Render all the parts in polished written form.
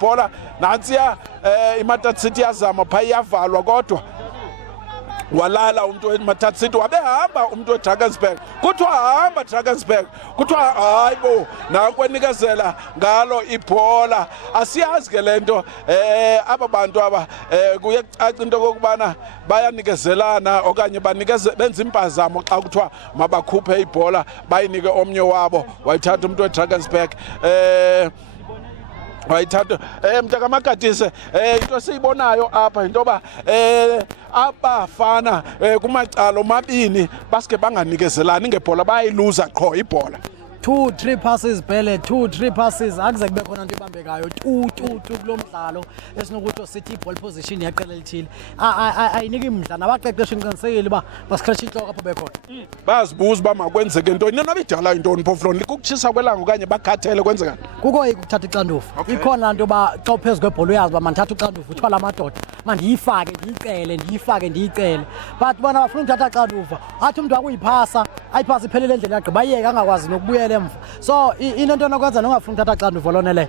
ibhola nantsiya iMatati City yazama pha iyavalwa kodwa walala umuntu weMatati City wabehamba umuntu weDrakensburg kuthiwa hamba Drakensburg kuthiwa hayibo nakwenikezela ngalo ibhola asiyazi ke lento aba bantu aba kuye caca into kokubana bayanikezelana okanye benza impazamo xa kuthiwa mabakhuphe ibhola bayinike omnye wabo wayithatha umuntu weDrakensburg wayithatha mntakaMagatise into siyibonayo apha into ba abafana kumacala omabini baske banganikezelani ngebhola bayiluza qho ibhola 2-3 passes Bele 2-3 passes akuze kube khona into ibambekayo 2 kulo mdlalo esinokuthi sithi ball position yaqela elithile ayiniki imdla nabaqeqeshi ngiqinisekile ba bascratch inhloko apho bekhona bazibuza ba makwenzeke into nabidala intoni Poflon likukutshisa kwelanga okanye bakhathele kwenzekani kuko ukuthatha ixanduva ikhona into ba xa uphezulu kwebhola uyazi ba mandithatha uxanduva uthwala amadoda mandiyifake ndiyicele but bona bafuna ukuthatha ixanduva athi umuntu akuyiphasa ayiphasa iphelele endlela yagqibayeka angakwazi nokubuyela emva so into nokwenza nongafuna ukuthatha xanduva lonele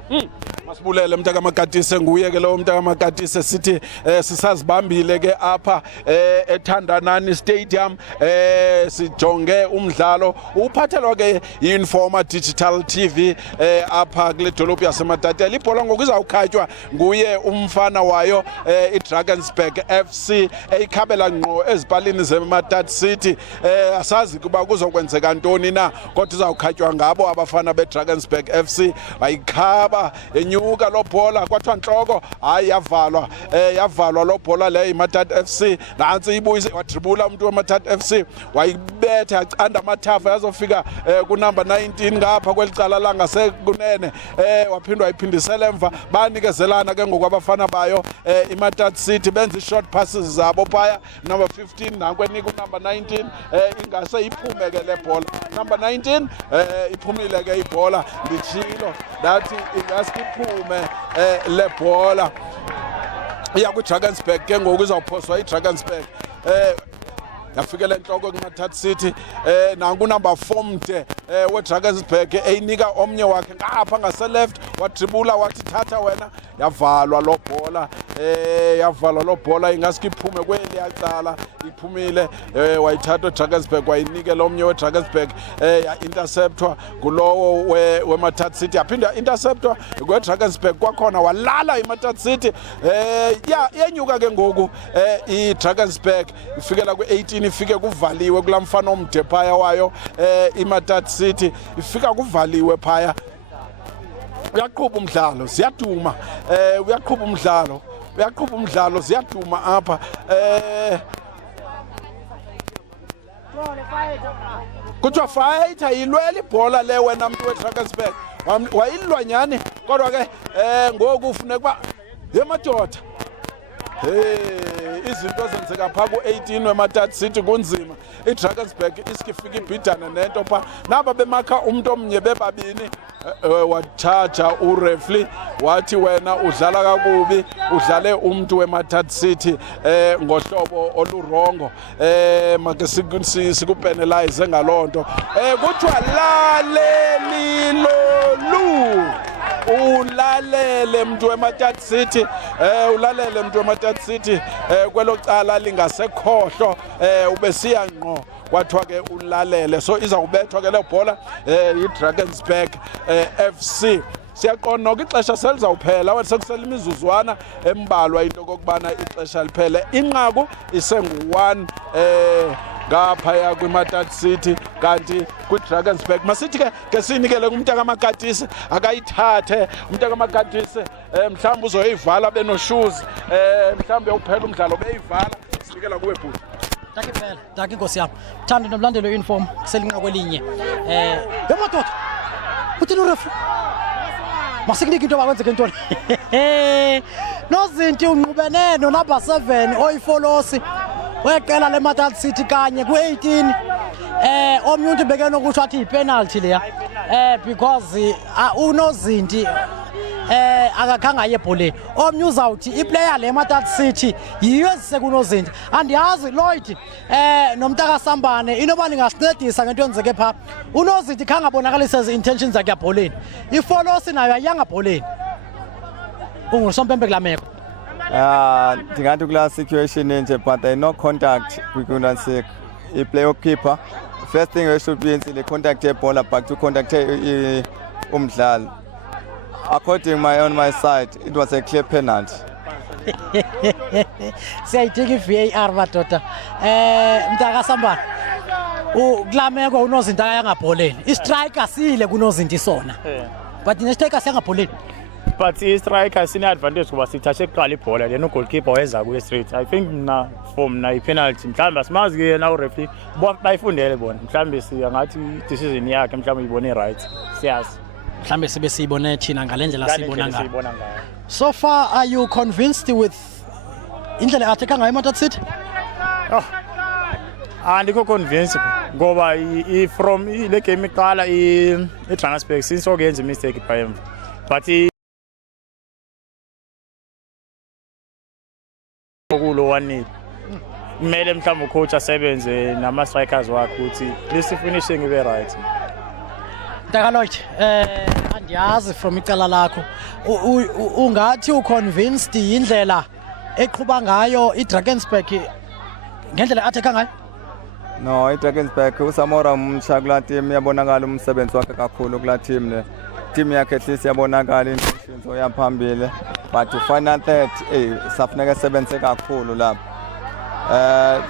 Masibulele mntakaMagatise nguye ke lo mntakaMagatise sithi sisazibambile ke apha eThandanani Stadium sijonge umdlalo uphathelwa ke yiInforma Digital TV apha kule dolophu yaseMatatiele ibhola ngokuzawukhatywa nguye umfana wayo iDrakensburg FC eyikhabela ngqo ezipalini zeMatati City asazi kuba kuzokwenzeka ntoni na kodwa izawukhatywa ngabo abafana beDrakensburg FC bayikhaba uka lo bhola kwathiwa nhloko hayi yavalwa lo bhola le iMatati FC nansi ibuyise wadribula umuntu weMatati FC wayibetha yacanda amathafa yazofika kunumber 19 ngapha kwelicala la ngasekunene waphindwa ayiphindisela emva banikezelana ke ngokwabafana bayo iMatati City benza short passes zabo phaya number 15 nankwenika unumber 19 ingase iphume ke le bhola number 19 iphumile ke ibhola ndichilo that ingase iphume le bhola iya kuDrakensburg ke ngoku izawuphoswa iDrakensburg yafikela enhloko kuMatati City nanku number 4 mde weDrakensburg eyinika omnye wakhe ngapha ngase left wadribula wathi thatha wena yavalwa lo bhola ingasuke iphume kweli yacala iphumile wayithatha uDrakensburg wayinikela omnye weDrakensburg ya interceptwa kulowo weMatati City yaphinda interceptwa kweDrakensburg kwakhona walala iMatati City yenyuka ke ngoku iDrakensburg ifikela ku18 ifike kuvaliwe kulamfana omde phaya wayo iMatati City ifika kuvaliwe phaya uyaqhuba umdlalo ziyaduma uyaqhuba umdlalo ziyaduma apha kuthiwa fighter yilwela ibhola le wena muntu weDrakensburg wayilwanyane kodwa ke ngoku ufuneka kuba yemadoda izinto zenzeka pha ku18 weMatati City kunzima iDrakensburg isikifika ibhidana nento pha naba bemakha umuntu omnye bebabini wathatha ureferee wathi wena udlala kakubi udlale umuntu weMatati City ngohlobo olurongo make sikupenalize ngalonto kuthiwa laleli lolu ulalele mntu weMatati City ulalele mntu weMatati City kwelo cala lingasekhohlo ubesiya ngqo kwathiwa ke ulalele so izawubethwa ke le bhola iDrakensburg FC siyaqonda noku ixesha selizawuphela wena sekusela imizuzwana embalwa into kokubana ixesha liphele inqaku isengu1 ngapha kwiMatati City kanti kwiDrakensburg masithi ke sinikele kuMntakaMagatise akayithathe uMntakaMagatise mhlawumbe uzoyivala benoshoes mhlawumbe uphela umdlalo beyivala sinikela kuwe bhuti Daki Nkosi yami thanda nomlandelo uniform selinqa kwelinye yemadoda uthi no referee masikunike into bakwenze ke ntoni nozinti unqubene nonumber 7 oyifolosi weqela leMatati City kanye ku18 omnye umuntu bekena ukuthi athi ipenalty leya because unozinti akakhanga yebholeni omnye uzawuthi iplayer leMatati City yiyo ezisekunozinti andiyazi Lloyd nomntaka Sambane inoba ningasincedisa ngento yenzeke pha unozinti khanga bonakalisa intentions zakhe yabholeni ifolosi nayo ayanga bholeni ungusompempe kulameko. Ndingathi kula situation nje, but there no contact kwi-sick. I-play keeper. First thing we should be in the contact ball back to contact umdlali. According on my side, it was a clear penalty. Siyayidinga i-VAR madoda. Mntaka Sambana. Kulameko unozinto ayangabholeni. I-striker sile kunozinto isona. But ne-striker siyangabholeni. But i-striker sine-advantage kuba sithashe kuqala ibhola then ugoalkeeper weza kuye straight. I think mna i-penalty mhlawumbe asimazi-ke yena ureferee bayifundele bona. Mhlawumbe siyangathi i-decision yakhe mhlawumbe uyibone right. Siyazi. Mhlawumbe sibe siyibone thina ngalendlela siyibona ngayo. So far, are you convinced with indlela atheka ngayo Matati City? Andikho convinced ngoba from le game iqala i-Drakensburg since okenza mistake by emva. But okulo wanini kumele mhlawumbe ucoach asebenze nama strikers wakhe ukuthi lesi finishing ibe right. Lloyd, andiyazi from icala lakho ungathi uconvinced indlela eqhuba ngayo iDrakensburg ngendlela atheka ngayo? No, iDrakensburg uSamora umsha kula team yabonakala umsebenzi wakhe kakhulu kula team le. Team yakhe ehlisi yabonakala intentions oyaphambili, but final third safuneka sebenze kakhulu lapha.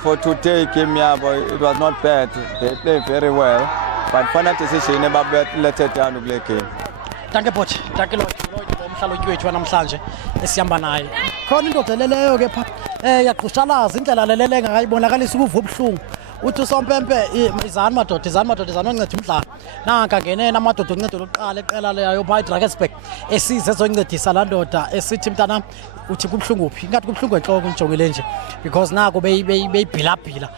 For today game yabo it was not bad. They played very well. But final decision let down kule game. Danke bot, danke Lloyd umhlalo wethu namhlanje esihamba naye. Khona into deleleyo ke pha yaqhushalaza indlela lelele engayibonakalisa ukuva ubuhlungu. Uthi usompempe izani madoda onceda umdlalo. Nanka ngenena amadoda oncedo lokuqala eqela leyo pha iDrakensburg esize ezoncedisa la ndoda esithi mntana uthi kubhlungu phi ngathi kubhlungu enhloko njongile nje because nako beyibhilabhila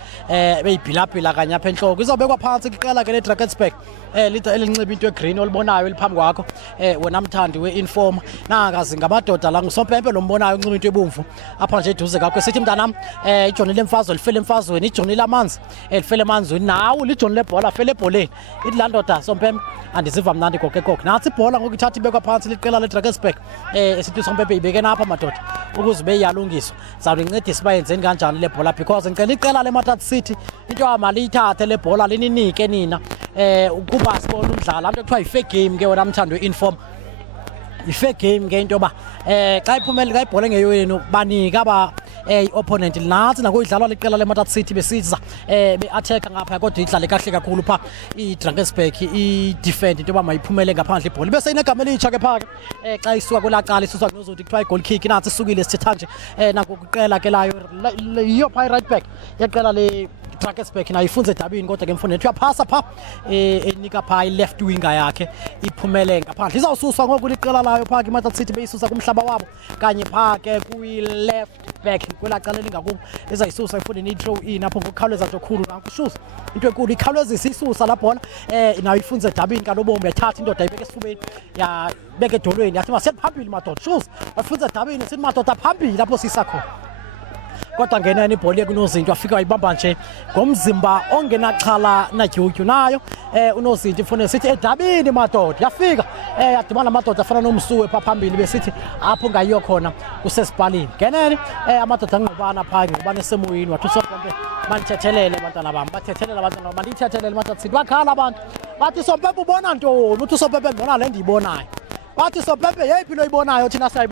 beyibhilabhila kanye apha enhloko izobekwa phansi iqela ke leDrakensburg elinceba into egreen olibonayo eliphambi kwakho wena mthandi we-inform nangazi ngamadoda la ngusompempe lombonayo unceba into ebomvu apha nje eduze kakho sithi mntanam ijoni lemfazwe lifele emfazweni ijoni lamanzi elifele emanzini nawo lijoni lebhola afele ebholeni ithi la ndoda sompempe andiziva mnandi kokekoko nathi ibhola ngoku ithatha ibekwa phansi liqela leDrakensburg esithi sompempe ibeke napha madoda ukuze beyalungiswa zawulincedisa bayenzeni kanjani le bhola because ngicela iqela leMatati City into amaliyithathe le bhola lininike nina ukuba sibona umdlalo abantu ekuthiwa yi-fair game ke wena mthando we-inform i-fair game ke into yoba xa iphumela ibhola engeyenu banika aba i-opponent nathi nakuyidlalwa liqela leMatati City besiza be-attack ngapha kodwa idlale kahle kakhulu pha iDrakensburg i-defend into yoba mayiphumele ngaphandle ibhola bese inegama elitsha ke pha ke xa isuka kwelaqala isuswa kunozothi kuthiwa i-goal kick nathi isukile sithetha nje nako kwiqela ke layo yiyo pha i-right back yeqela le Drakensburg nayo ifunze edabini kodwa ke mfundini uyaphasa pha enika pha i-left winger yakhe iphumele ngaphandle izawususwa ngoku liqela layo pha iMatati City beyisusa kumhlaba wabo kanye pha ke kwi-left back kwelacala elingakubo ezayisusa ifundini i-throw in apho ngokukhawuleza nje okhulu nankushuza into enkulu ikhawulezisa isusa la bhola nayo ifunze edabini kanobombe yathatha indoda ibeke esifubeni yabeke edolweni yathi masephambili madoda shuza wafunze edabini sithi madoda phambili lapho sisakhona kodwa ngenani ibhola yekunozinto afika wayibamba nje ngomzimba ongenaxhala nadyutyu nayo unozinto ifune sithi edabini madoda yafika yadibana amadoda afana nomsuwe pha phambili besithi apho ngayiyo khona kusesipalini ngenene amadoda angqubana pha ngubana esemoyeni wathi usompempe banithethelele abantwana bam bathethelele abantwana bam bandithethelele Matati City bakhala abantu bathi sompempe ubona ntoni uthi sompempe ndibona le ndiyibonayo bathi sompempe yeyiphi into oyibonayo thina sayi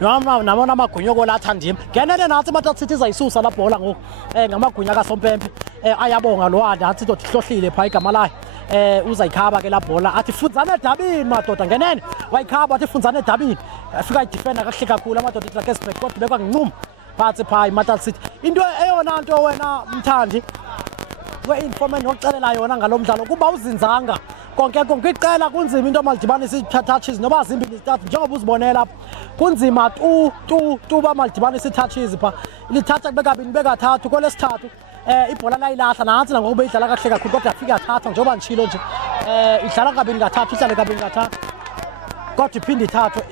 nabona amagunya okolatha ndim ngenene nathi Matati City izayisusa la bhola ngoku ngamagunya kasompempe ayabonga lo anda athi dothi hlohlile pha igama layo uzayikhaba ke la bhola athi funzana edabini madoda ngenene wayikhaba athi funzana edabini afika idefender kahle kakhulu amadoda iDrakensburg kodwa bekwa ngincuma phansi pha iMatati City into eyona nto wena mthandi we-informant yokucelela yona ngalomdlalo kuba uzinzanga konke iqela kunzima into malidibanisa ii-touches noba zimbini zitathu njengoba uzibonela apha kunzima tu bamalidibanisa ii-touches pha lithatha kube kabini bekathathu kwelesithathu ibhola layilahla nantsi nangoku beyidlala kahle kakhulu kodwa yafika yathatha njengoba nditshilo nje idlala kabini kathathu ihlale kabini kathathu kodwa iphinde ithathwe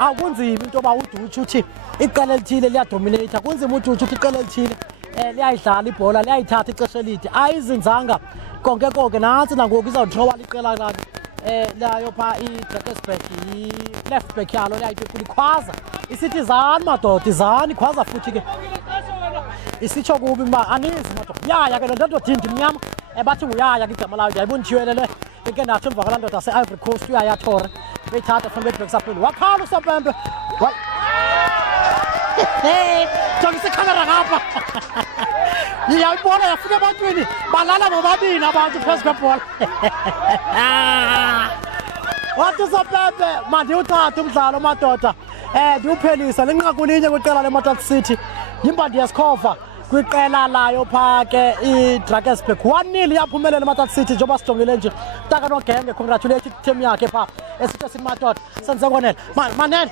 akunzima into yoba udutshe uthi iqela elithile liyadominata kunzima udutshe uthi iqela elithile liyayidlala ibhola liyayithatha ixesha elide ayizinzanga konke nantsi nangoku izawuthrowa liqela lakhe layo pha iDrakensburg left back yalo leyayiphula ikhwaza isithi izani madoda izani ikhwaza futhi ke isitsho kubi mba anizi madoda yaya ke lo nto dindi mnyama bathi nguyaya ke igama layo ndiyayibona thiyelele inke nathi emva kwalaa ndoda yase-Ivory Coast uyaya thore beyithatha from bedbek sapeni wakhala usampempe jongisa ikhamera ngapha yiyayibona yafika ebantwini balala bobabini abantu phezu kwebhola wathi usampempe mandiwuthathe umdlalo madoda ndiwuphelisa linqaku linye kwiqela leMatati City yimbandi yesikhova kwiqela layo phaa ke iDrakensburg 1-0 yaphumelela iMatati City njengoba sijongile nje Taka Nogenge congratulate team yakhe phaa esithi simadoda senze konela manene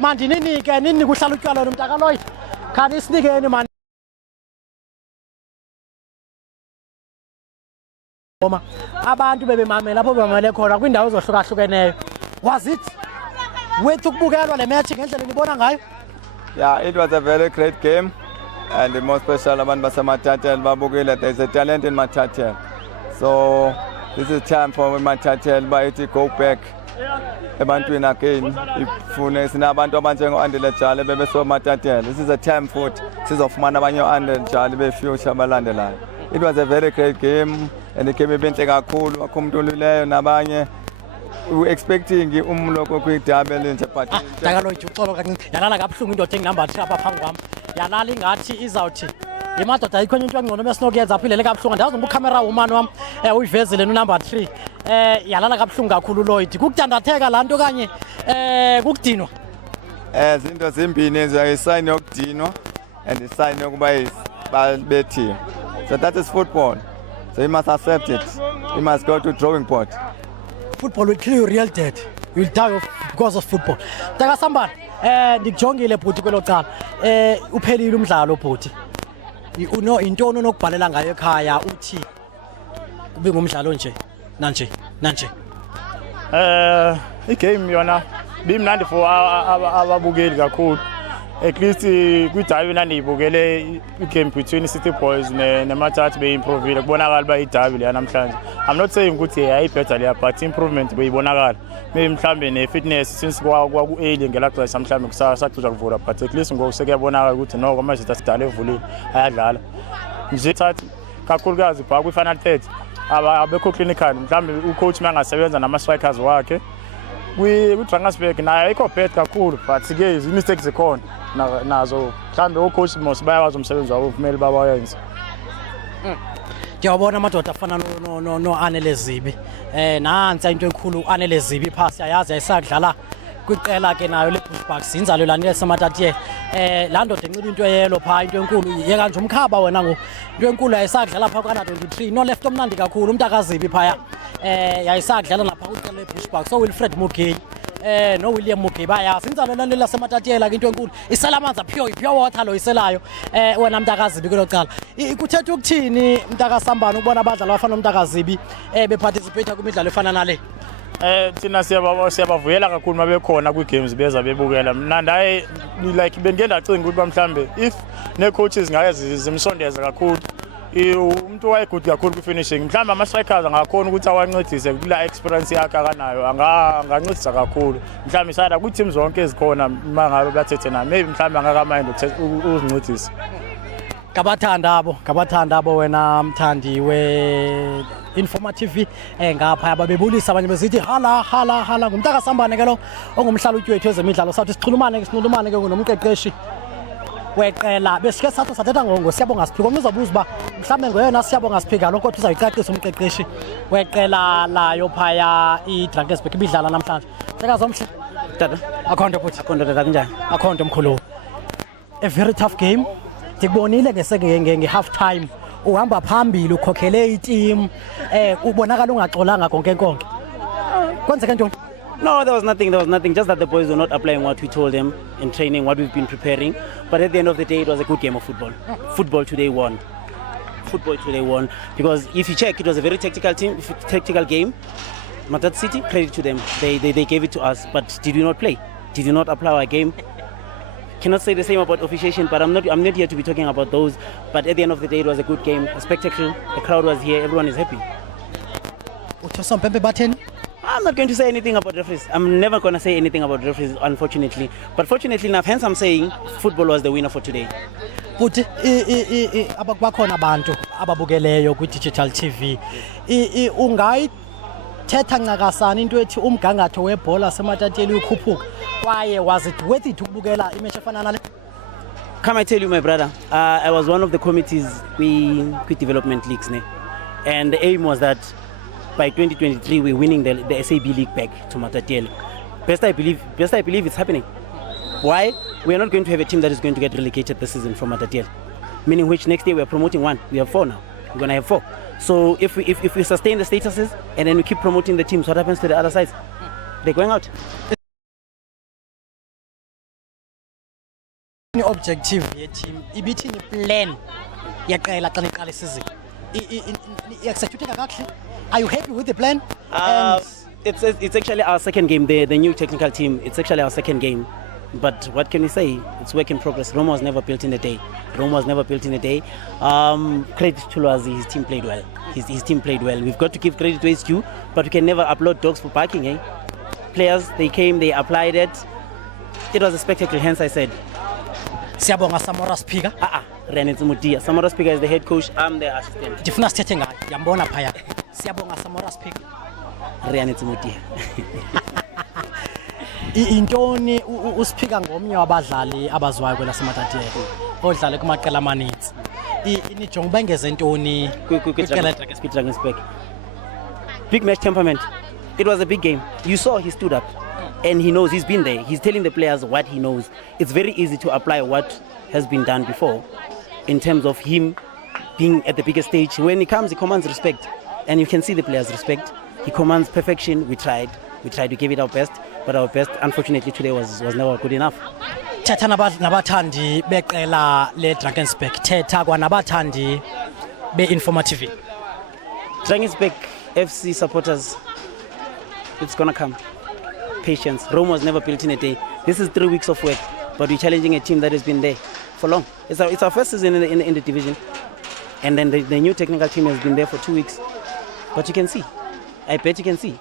mandininike ninike uhlalutyalo nomntaka loyi khani isinikeni mani abantu bebemamela apho bemamele khona kwiindawo ezohlukahlukeneyo was it wethu ukubukelwa le match ngendlela nibona ngayo? Yeah, it was a very great game, and the most special abantu baseMatatiele babukile. There is a talent in Matatiele, so this is time for Matatiele bayithi go back ebantwini again. Ifune sinabantu abanjengo-Andile Jali bebesoMatatiele. This is a time futhi sizofumana abanye o-Andile Jali be-future abalandelayo. It was a very great game, and igame ebenhle kakhulu, akho umuntu oluleyo nabanye. We were expecting umloko kwidabi elinje but Takaloyithi uxolo kancinci yalala kabuhlungu indoda enginamba 3 apha phambi kwam yalala ingathi izawuthi imadoda ayikho enye into engcono besinokuyenza aphindele kabuhlungu andazi noba ucamera woman wam uyivezile number 3 yalala kabuhlungu kakhulu Lloyd kukudandatheka laa nto okanye kukudinwa zinto zimbini ezo isayini yokudinwa and isayini yokuba bethiwe. So that is football, so you must accept it. You must go to drawing board. Football will kill you real dead. You will die because of football. Taka Sambane, ndikujongile bhuti kwelo cala. Uphelile umdlalo bhuti. Intoni onokubhalela ngayo ekhaya uthi kube ngumdlalo nje nanje. Igame yona bimnandi for ababukeli kakhulu. At least kwidabi nandiyibukele igame between City Boys neMatati be-improvile kubonakala uba idabi leya namhlanje. I'm not saying ukuthi ayibhetha leya but improvement beyibonakala. Maybe mhlawumbe ne-fitness since kwaku-early ngelaa xesha mhlawumbe kusacuzwa kuvula but at least ngoku sekuyabonakala ukuthi no kwamajita sidala evulile ayadlala. Nje thathi kakhulukazi phaa kwi-final third abekho clinical mhlawumbe ucoach mangasebenza nama-strikers wakhe kwi-Drakensburg nayo ayikho bad kakhulu but ke i-mistakes zikhona nazo mhlawumbe ucoach mos bayawazi umsebenzi wabo kumele bawayenze. Ndiyawabona amadoda afana no-Anele Zibi nantsi into enkulu uAnele Zibi phaa siyayazi yayisakudlala kwiqela ke nayo le-Bushbucks inzalo lanile seMatatiele laa ndoda enxiba into eyelo phaa into enkulu yeka nje umkhaba wena ngoku into enkulu yayisakudlala phaa kwana-23 no-left omnandi kakhulu umntakazibi phaya yayisakudlala napha kwiqela le-Bushbucks so-Wilfred Mugeyi no-William Mugeyi bayazi inzalo lanile laseMatatiele ke into enkulu isela amanzi pure water lo iselayo wena mntakazibi kwelo cala kuthetha ukuthini mntakasambane ukubona abadlali abafana nomntakazibi beparticipate kwimidlalo efana nale? Thina siyabavuyela kakhulu mabekhona kwi-games beza bebukela. Mna ndaye like bendike ndacinga ukuthi mhlawumbe if nee-coaches ngaye zimsondeza kakhulu umuntu wayegood kakhulu kwi-finishing mhlawumbe ama-strikers angakhona ukuthi awancedise kula experience yakhe akanayo angancedisa kakhulu mhlawumbe isada kwi-team zonke ezikhona uma ngabe bathethe nayo maybe mhlawumbe angakamind uzincedisa. Ngabathanda abo wena mthandi we-Informa TV ngapha babebulisa abanye bezithi hala ngumntakasambane ke lo ongumhlalutyi wethu ezemidlalo sathi sinxulumane ke nomqeqeshi weqela besike sathi sathetha ngosiyabonga Siphika omnye uzabuza uba mhlawumbe ngoyena siyabonga Siphika lo kodwa uzayicacisa umqeqeshi weqela layo phaya iDrakensburg ibidlala namhlanje. Sekazi omhle tata akho nto futhi tata kunjani akho nto mkhulu. A very tough game. Ndikubonile nge-half time uhamba phambili ukhokhele iteam ubonakala ungaxolanga konke kwenzeke ntoni? No, there was nothing, just that the boys were not applying what we told them in training, what we've been preparing. But at the end of the day, it was a good game of football. Football today won, because if you check, it was a very tactical game. Matati City, credit to them, they gave it to us, but did we not play? Did we not apply our game? Cannot say the same about officiation, but I'm not here to be talking about those. But at the end of the day, it was a good game, a spectacle. The crowd was here, everyone is happy. Uthosa mpempe batheni? I'm not going to say anything about referees. I'm never going to say anything about referees, unfortunately. But fortunately enough, hence I'm saying football was the winner for today. But abakhona abantu ababukeleyo kwi-digital TV ungayithetha ncakasana into ethi umgangatho webhola seMatatiele ukhuphuka kwaye was it worth it ukubukela imatch efana nale? Come I tell you, my brother, I was one of the committees with development leagues, ne? And the aim was that by 2023 we're winning the SAB league back to Matatiele. Best I believe it's happening. Why? We are not going to have a team that is going to get relegated this season from Matatiele. Meaning which next year we are promoting one. We have 4 now. We're going to have 4. So if we sustain the statuses and then we keep promoting the teams, what happens to the other sides? They're going out. Objective ye-team ibithini plan yeqela xa niqala isizini i-executeka kakuhle? Are you happy with the plan? It's actually our second game. The new technical team, it's actually our second game. But what can we say? It's work in progress. Roma was never built in a day. Credit to Lwazi, his team played well. His team played well. We've got to give credit where it's due, but we can never upload dogs for barking, eh? Players, they came, they applied it. It was a spectacle, hence I said. Siyabonga Samora speaker. Samora speaker is the head coach. I'm the assistant. Ndifuna sithethe ngayo. Yambona phaya. Siyabonga Samora speaker. Intoni usiphika ngomnye wabadlali abaziwayo kwela seMatatiele odlala kumaqela amaninzi. Inijonga ubengeze ntoni kwiqela Drakensburg. Big match temperament. It was a big game. You saw he stood up. And he knows, he's been there. He's telling the players what he knows. It's very easy to apply what has been done before in terms of him being at the biggest stage. When he comes, he commands respect. And you can see the players respect. He commands perfection. We tried to give it our best. But our best, unfortunately, today was never good enough. Thetha nabathandi beqela le Drakensburg. Thetha kwanabathandi be-Informa TV. Drakensburg FC supporters, it's going to come. Patience. Rome was never built in a day. This is 3 weeks of work, but we're challenging a team that has been there for long. It's our first season in the division, and then the new technical team has been there for 2 weeks. But you can see, I bet you can see.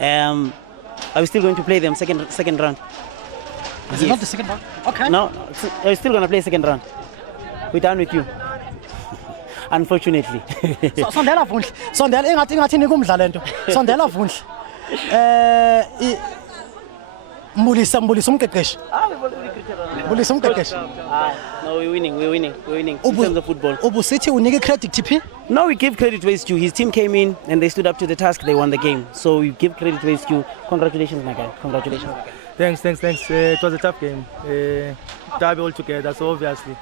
Are we still going to play them second round? Is it not the second round? Okay. No, we're still going to play second round. We're done with you. Unfortunately. Sondela vundle. Sondela ingathi nikumdlala lento. Sondela vundle. Mbulisa umqeqeshi. No, we're winning in terms of football. Ubusithi unike credit TP? No, we give credit where it's due. His team came in and they stood up to the task. They won the game. So we give credit where it's due. Congratulations, my guy. Congratulations. Thanks. It was a tough game. Derby altogether, so obviously.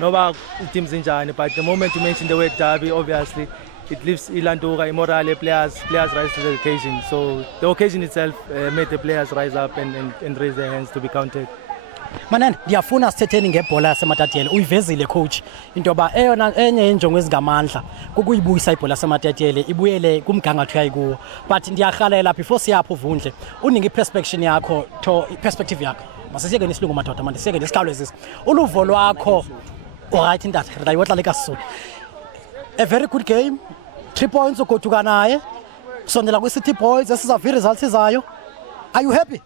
No teams injani, but the moment you mention the word derby, obviously, it leaves Ilanduga, Imorale, players rise to the occasion. So the occasion itself made the players rise up and raise their hands to be counted. Manene ndiyafuna sithetheni ngebhola yaseMatatiele. Uyivezile coach into yoba enye injongo ezingamandla kukuyibuyisa ibhola yaseMatatiele ibuyele kumgangatho yayikuwo. But ndiyarhalela before siyapho Vundle uningi perspective yakho perspective yakho. Masisiyeke nesilungu madoda mandisiyeke nesikhawulezisa. Uluvo lwakho alright intatha ndayibotla lekasisulu. A very good game. 3 points ugoduka naye. Sondela kwi-City Boys esizava results zayo. Are you happy?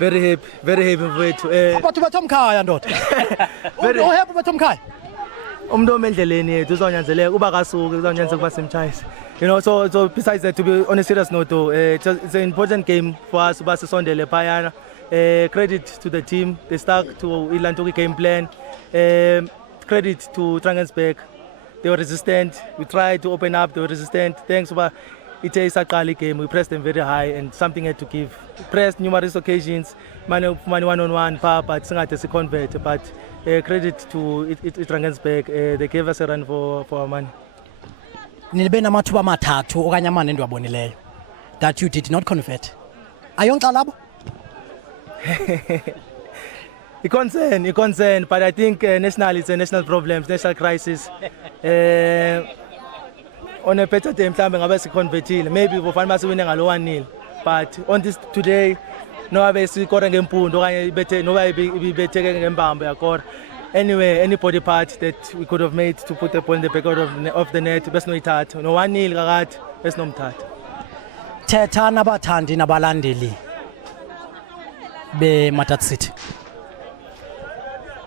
Very happy mfowethu. Abantu bathomkhaya ndoda. Happy bathomkhaya. Umuntu omendleleni yethu uzonyanzeleka uba kasuke uzonyanzeleka kuba simchayise. You know, so besides that, to be on a serious note, it's an important game for us. Uba sisondele phayana. Credit to the team. They stuck to Ilantuki game plan. Credit to Drakensburg. They were resistant. We tried to open up. They were resistant. Thanks, but it's a Sakali game. We pressed them very high, and something had to give. Pressed numerous occasions, money one-on-one, but it's not a convert. But credit to Drakensburg. They gave us a run for our money. Nibe namathuba amathathu okanye amane endiwabonileyo that you did not convert. Ayonxalabo? A concern, but I think national it's a national problem, national crisis. On a better day, maybe we'll find myself winning 1-0. But on this today, no anyway, any body part that we could have made to put the ball in the back of the net, best no it had. No 1-0, best no it had. thetha nabathandi nabalandeli be-Matati City.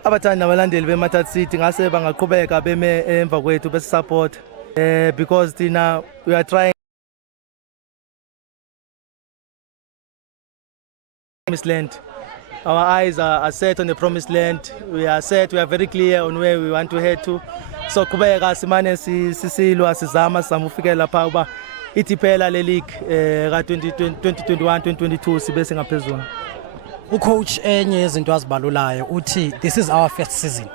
Abathandi nabalandeli be-Matati City ngase bangaqhubeka beme emva kwethu besisupport because thina we are trying promised land. Our eyes are set on the promised land. We are very clear on where we want to head to. So qhubeka simane sisilwa sizama ufike lapha uba ithi phela le league ka 2021 2022 sibe singaphezulu. Ucoach enye izinto azibalulayo uthi this is our first season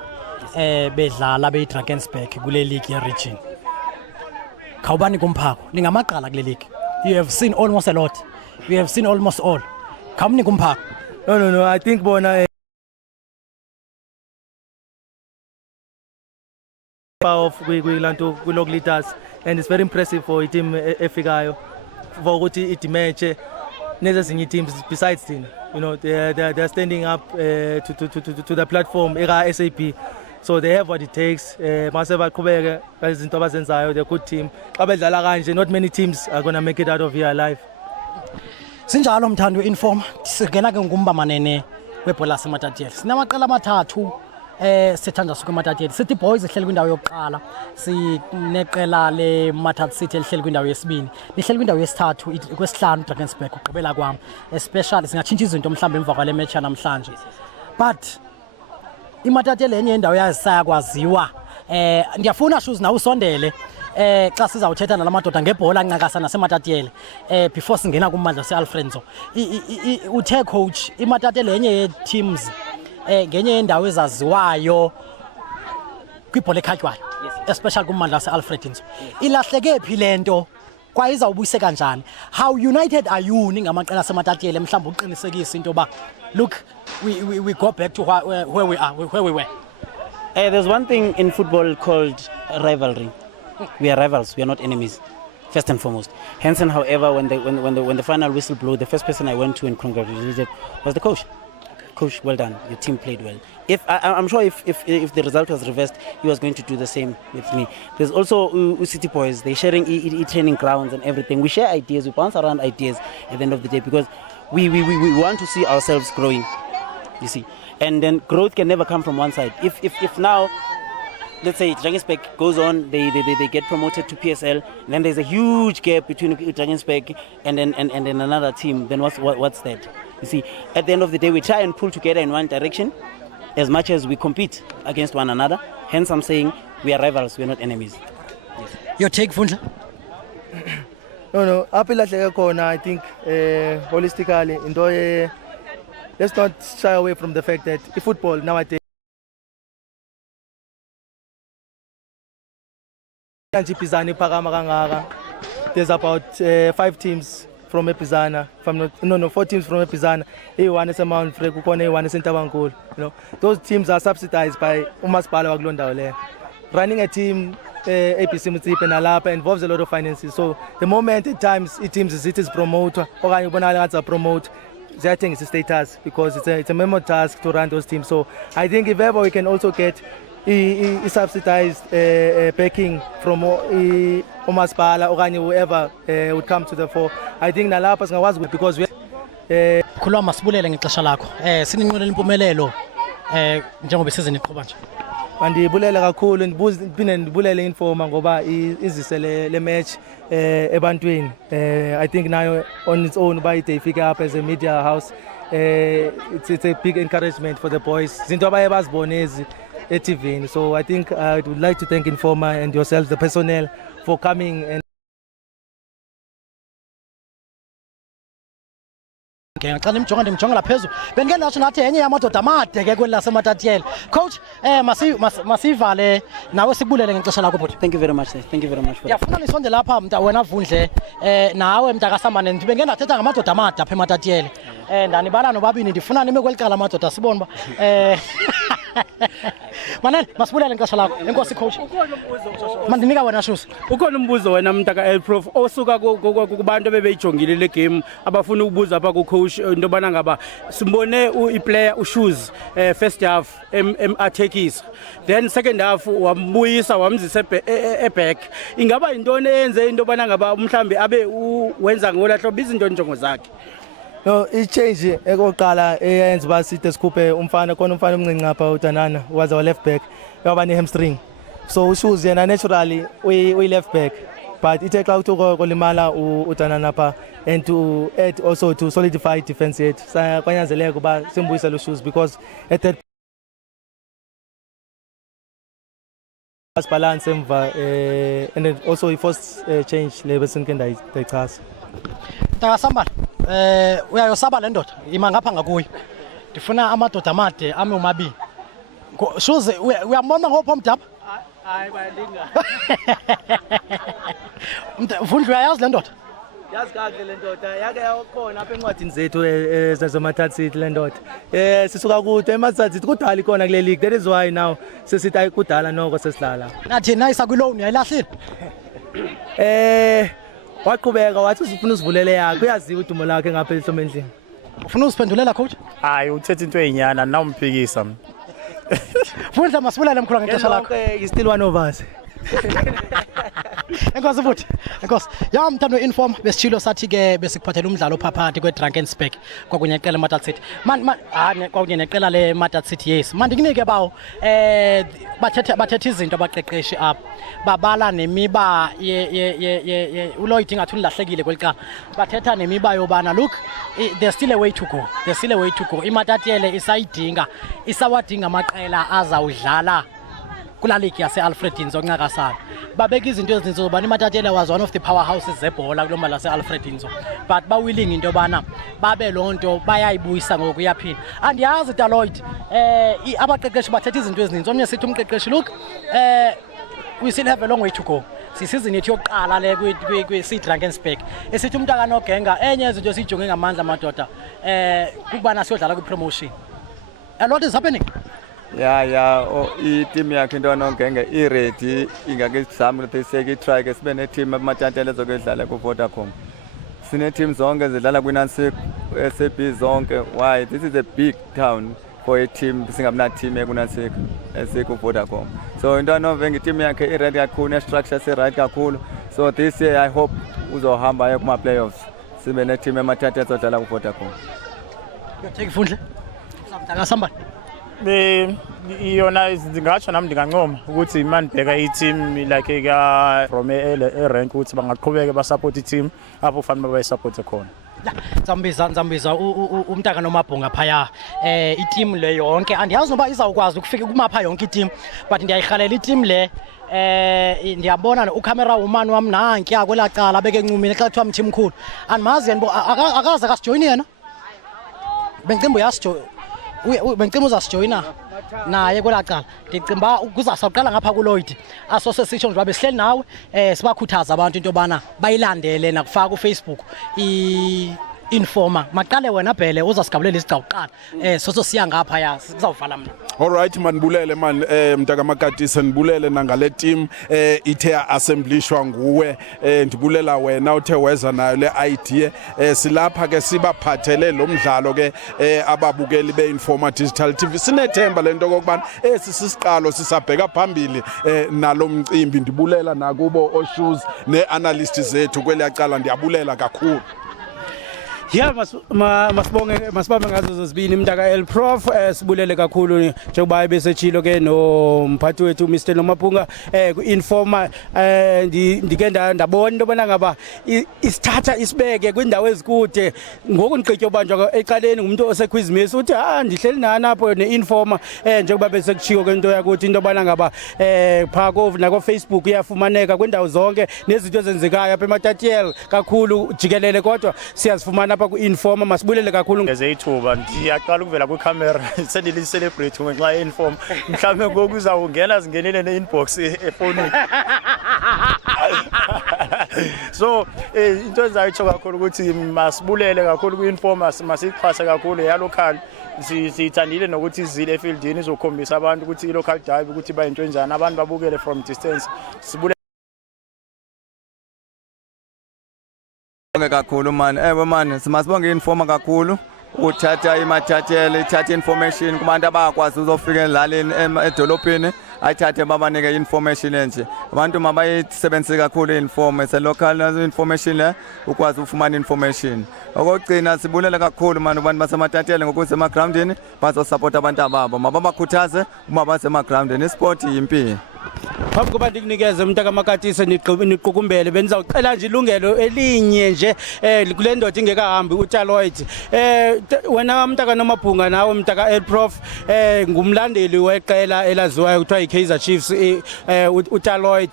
bedlala be-Drakensburg kule league ye region. Khawubani kumphako ningamaqala kule league. You have seen almost a lot. We have seen almost all. Khawumni kumphako. No, I think bona of kwilanto kulog leaders, and it's very impressive for team efikayo for ukuthi idimeche nezezinye teams besides thina. You know, they are standing up to the platform era SAP, so they have what it takes. Mase baqhubeke izinto abazenzayo, they're a good team. Xa bedlala kanje, not many teams are going to make it out of here alive. Sinjalo mthando inform singena ke ngumba manene webhola seMatatiele. Sinamaqela amathathu sithanda suku eMatatiele. City Boys ehleli kwindawo yokuqala, sineqela le Matati City ehleli kwindawo yesibini. Lihleli kwindawo yesithathu kwesihlanu Drakensburg ugqibela kwami. Especially singatshintsha izinto mhlawumbe emva kwale match namhlanje. But iMatatiele enye indawo yazisaya kwaziwa. Ndiyafuna shoes na usondele xa sizawuthetha nalamadoda ngebhola nqakasa naseMatatiele before singena kummandla seAlfredo. Uthe coach iMatatiele enye ye-teams ngenye yendawo ezaziwayo kwibhola ekhatywayo, especially kummandla seAlfredo. Ilahleke phi lento kwaye izawubuyiseka kanjani? How united are you ningamaqela aseMatatiele mhlawumbe uqinisekisa into ba look we go back to where we were? There's one thing in football called rivalry. We are rivals. We are not enemies, first and foremost. Henson, however, when the final whistle blew, the first person I went to and congratulated was the coach. Coach, well done. Your team played well. I'm sure if the result was reversed, he was going to do the same with me. There's also City Boys. They're sharing training grounds and everything. We share ideas. We bounce around ideas at the end of the day because we want to see ourselves growing. You see, and then growth can never come from one side. If now, let's say Drakensburg goes on, they get promoted to PSL, and then there's a huge gap between Drakensburg and then another team. Then what's that? You see, at the end of the day, we try and pull together in one direction, as much as we compete against one another. Hence, I'm saying we are rivals. We are not enemies. Yes. Your take, Funja? No. I think holistically, into let's not shy away from the fact that football nowadays. There's about 5 teams from Epizana. 4 teams from Epizana. A1 is a Mount Frey, A1 is in Tabankul. You know, those teams are subsidized by Umaspala Waglonda. Running a team, APC Mutip and Alapa involves a lot of finances. So the moment at times it is promoter or a promote, I think it's a status because it's a memo task to run those teams. So I think if ever we can also get subsidized backing from Umaspala or whoever would come to the fore, I think nalapha singakwazi because we khuluma masibulele ngexesha lakho sininqwenela impumelelo njengoba isizini iqhubeka nje. Mandibulela kakhulu ndiphinde ndibulele Informa ngoba izise le match ebantwini. I think nayo on its own by they figure up as a media house, it's a big encouragement for the boys. Zinto abaye bazibonezi eTV. So I think I would like to thank Informa and yourself, the personnel, for coming and xa ndimjonga laphezulu bendingendatsho nathi enye yamadoda amade ke kweli laseMatatiele. Coach, masivale nawe sikubulele ngexesha lakho bhuti. Thank you very much, sir. Thank you very much for that. Ndiyafuna nisonde lapha mnta wena Vundle nawe mntakasamane ndibe ngendathetha ngamadoda amade apha eMatatiele. Ndanibala nobabini ndifuna nime kweli cala amadoda sibone uba Manani masibulele ngexesha lakho enkosi coach mandinika wena shoes ukhona umbuzo wena mntaka Elprof osuka kubantu bebeyijongile le game abafuna ukubuza apha ku coach into bana ngaba simbone iplayer ushoes first half attackisa then second half wambuyisa wamzisa eback ingaba intoni eyenze into bana ngaba mhlambe abe wenza ngola hlobo izinto njongo zakhe. No, i-change ekoqala eyenza uba side sikhuphe umfana khona umfana omncinci ngapha uTanana waze wa left back yaba ne-hamstring so ushoes yena naturally uyi-left back but ithe xa uthi kolimala uTanana pha and to add also to solidify defense yethu kwanyanzeleka uba simbuyisele ushoes because at that balance emva and then also i-first change le besinke ndayichasa. Takasambala uyayosaba le ndoda ima ngapha ngakuyo ndifuna amadoda amade ame umabili shoes uyambona ngopha mdaba hayi bayandinga mfundlu uyayazi le ndoda yazi kahle le ndoda yake yakhona apha encwadini zethu zazoMatatiele le ndoda sisuka kude eMatatiele kudala ikona kule league that is why now sesithi ayikudala noko sesidlala nathi nayisa kwi-loan uyayilahlile waqhubeka wathi usifuna usivulele yakhe uyaziwa udumo lakhe ngapha ehlomendlini ufuna uziphendulela coach hayi uthethe into eyinyana nawumphikisa Fundla masibulele mkhulu ngexesha lakho you still one of us enkosi futhi enkosi ya mthando inform besitshilo sathi ke besikuphathela umdlalo phakathi kweDrakensburg kwakunye neqela leMatatiele kwakunye neqela leMatatiele yes mandikunike bawo bathethe izinto abaqeqeshi apha babala nemiba uLloyd ingathi ulahlekile kweliqala bathetha nemiba yobana look there's still a way to go iMatatiele isawadinga amaqela azawudlala kula league yase-Alfredinzo oncakasana babeka izinto ezininzi zobana iMatatiele was one of the powerhouses zebhola kulo mbala lase-Alfredinzo but bawilling into yobana babe loo nto bayayibuyisa ngoku iyaphinda andiyazi Lloyd abaqeqeshi bathetha izinto ezininzi omnye sithi umqeqeshi look we still have a long way to go sisizini yethu yokuqala le kwi-Drakensburg esithi umntaka nogenga enye izinto esiyijonge ngamandla amadoda kukubana siyodlala kwi-promotion a lot is happening. i-team yakhe into nongenge i-ready ingake sizame ukuthi sike try ke sibe ne-team eMatatiele ezokudlala ku-Vodacom sine-team zonke zidlala kwi-Nansik SAB zonke why this is a big town for a team singabina-team ekuNansik esiku-Vodacom so into nonge i-team yakhe i-ready kakhulu ne-structure si-right kakhulu so this year I hope uzohamba aye kuma-playoffs sibe ne-team eMatatiele ezodlala ku-Vodacom. Take Fundle Takasambala iyona ngingatsho nami ndingancoma ukuthi mandibheka i-team like from e-rank ukuthi bangaqhubeka basupport i-team apho ufanele bayisupport khona. Nzambiza umntaka nomabhunga phaya i-team le yonke andiyazi noba izawukwazi ukufika kumapha yonke i-team but ndiyayihalela i-team le ndiyabona ucamera woman wam nankiya kwelaa cala abeke encumile xa kuthiwa mthi mkhulu andimazi yena akaze akasijoyini yena bengicimba uzasijoyina naye kwelaa cala ndicimba kuzasaqala ngapha kuLloyd asose sitsho nje babe sihleli nawe sibakhuthaza abantu into yobana bayilandele nakufaka kuFacebook informa maqale wena Bhele uzasigabulela isigcawu kuqala soso siya ngapha ya kuzawuvala mina. Alright manibulele man mntaka Makatise nibulele nangale team ithe assemblishwa nguwe ndibulela wena uthe weza nayo le idea silapha ke sibaphathele lo mdlalo ke ababukeli beInforma Digital TV sinethemba lento kokubana sisiqalo sisabheka phambili nalo mcimbi ndibulela nakubo oshoes neanalyst zethu kweliyacala ndiyabulela kakhulu. Yeah, masibonge ngazo zozibini mntaka Elprof sibulele kakhulu njengoba besechilo ke nomphathi wethu Mr Nomabhunga ku-Informa ndike ndabona into yobana ngaba isithatha isibeke kwindawo ezikude ngoku ndigqitya ubanjwa eqaleni ngumuntu osekhwizimisi uthi ndihleli nani apho ne-Informa njengoba besekutshiwo ke into yakuthi into yobana ngaba phaa nako-Facebook iyafumaneka kwindawo zonke nezinto ezenzekayo apha eMatatiele kakhulu jikelele kodwa siyazifumana ku-Informa masibulele kakhulu ngeze ithuba ndiyaqala ukuvela kwicamera sendili-celebrate ngenxa ye-Informa mhlawumbe ngoku uzawungena zingenile ne-inbox efonini So into ezayitsho kakhulu ukuthi masibulele kakhulu ku-Informa masixhase kakhulu ya local sithandile nokuthi izile efieldini izokhombisa abantu ukuthi i-local derby ukuthi bayinto enjani abantu babukele from distance sibulele kakhulu man man simasibonga i-Informa kakhulu uthatha iMatatiele ithatha information kubantu abakwazi uzofika elalini edolobheni ayithathe babanike information enje abantu mabayisebenzise kakhulu i-Informa local information le ukwazi ufumana information okugcina sibulela kakhulu man abantu baseMatatiele ngokuze emagroundini bazosupport abantu ababo mababakhuthaze uma basemagroundini isport yimpilo phambi koba ndikunikeze umntaka Makatise niqukumbele benzawucela nje ilungelo elinye nje kule ndoda ingekahambi uTaloid wena umntaka Nomabhunga nawe umntaka Elprof ngumlandeli weqela elaziwayo kuthiwa iKaizer Chiefs uTaloid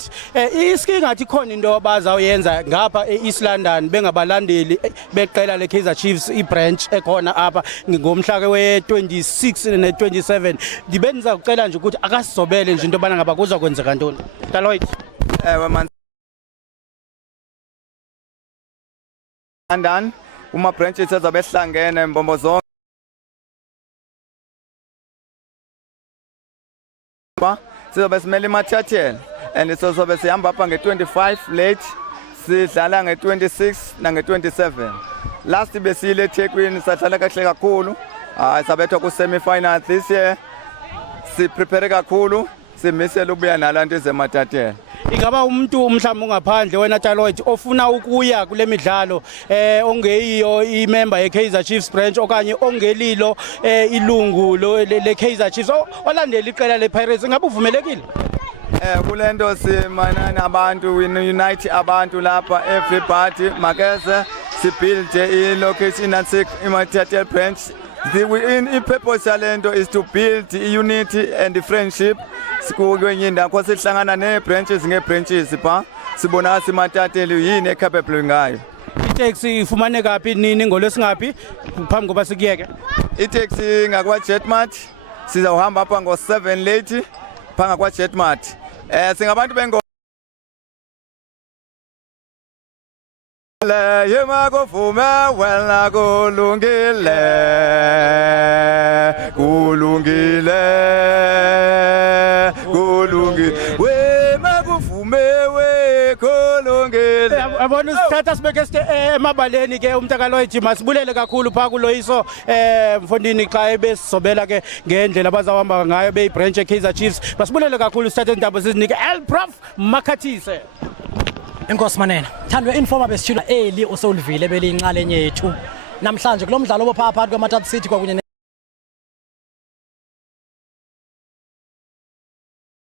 iski ngathi khona into abazawuyenza ngapha eEast London bengabalandeli beqela leKaizer Chiefs ibranch ekhona apha ngomhla we26 ne27 ndibenza ucela nje ukuthi akasizobele nje into bana ngaba kuza kwenzeka ntoni Taloid man London uma branches ezabe sihlangene mbombo zonke sizobe simele iMatatiele and sizobe sihamba apha nge25 late sidlala nge26 nange27 last besile eThekwini sadlala kahle kakhulu sabethwa ku semi final this year si prepare kakhulu simisela ubuya nalantu ezeMatatiele ingaba umuntu mhlawumbe ungaphandle wena Taloid ofuna ukuya kule midlalo ongeyiyo imember yeKaizer Chiefs branch okanye ongelilo ilungu leKaizer Chiefs olandela iqela lePirates ngabe uvumelekile kulento simanana abantu unite abantu lapha everybody makeze sibuild ilocation nathi iMatatiele branch the purpose yalento is to build unity and friendship sikwenye indawo sihlangana nebranches ngebranches pha sibona siMatatiele yini ecapable ngayo itaxi ifumane kaphi nini ngolwesingaphi phambi koba sikiyeke itaxi ngakwa Jetmart sizawuhamba apha ngo7 late phanga kwa Jetmart singabantu bengo yema kuvume wena kulungile wema kuvume we kulungile abona usithatha sibeke emabaleni ke umntaka Loyd masibulele kakhulu pha kuloyiso mfondini xa ebesobela ke ngendlela abazawuhamba ngayo beyibranch eKaizer Chiefs basibulele kakhulu sithathe indaba sizinike Elprof Makatise Enkosi manena thandwe Informa besithula eli osolivile belinqalenye yethu namhlanje kulomdlalo obopha phakathi kwaMatatiele City kwakunye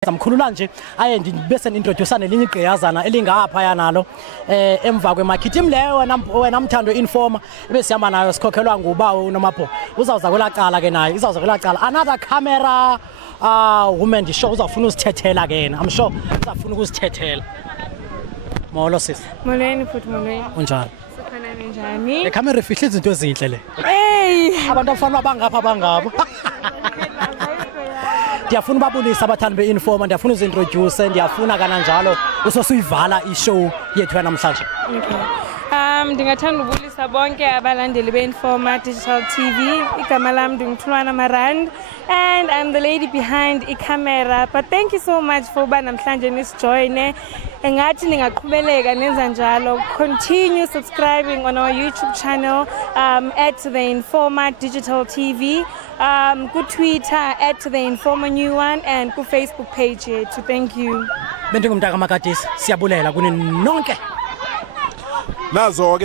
zamkhulula nje aye bese introduce nelinye igqiyazana elingapha yanalo emva kwemarket imleyo wena mthando Informa ebesihamba nayo sikhokhelwa ngubawo Nomabhunga uzawuza kwelacala ke naye izawuza kwelacala another camera woman show uzafuna usithethela ke yena I'm sure uzafuna ukusithethela Molo sis. Molweni futhi molweni. Unjani? Sikhona njani? Le camera ifihle izinto ezinhle le. Hey! Abantu abafana bangapha bangabo. Ndiyafuna babulisa abathandi beInforma, ndiyafuna uzintroduce, ndiyafuna kana njalo usosuyivala ishow yethu namhlanje. Okay. Ndingathanda ubulisa bonke abalandeli beInforma Digital TV. Igama lami ndingithulwana Marand and I'm the lady behind iCamera. But thank you so much for uba namhlanje nisijoyine. Engathi ningaqhubeleka nenza njalo. Continue subscribing on our YouTube channel at the Informa Digital TV. Ku Twitter at the Informa New One and ku Facebook page yethu. Thank you. Bendingumntaka Makatise siyabulela kuni nonke. Nazo ke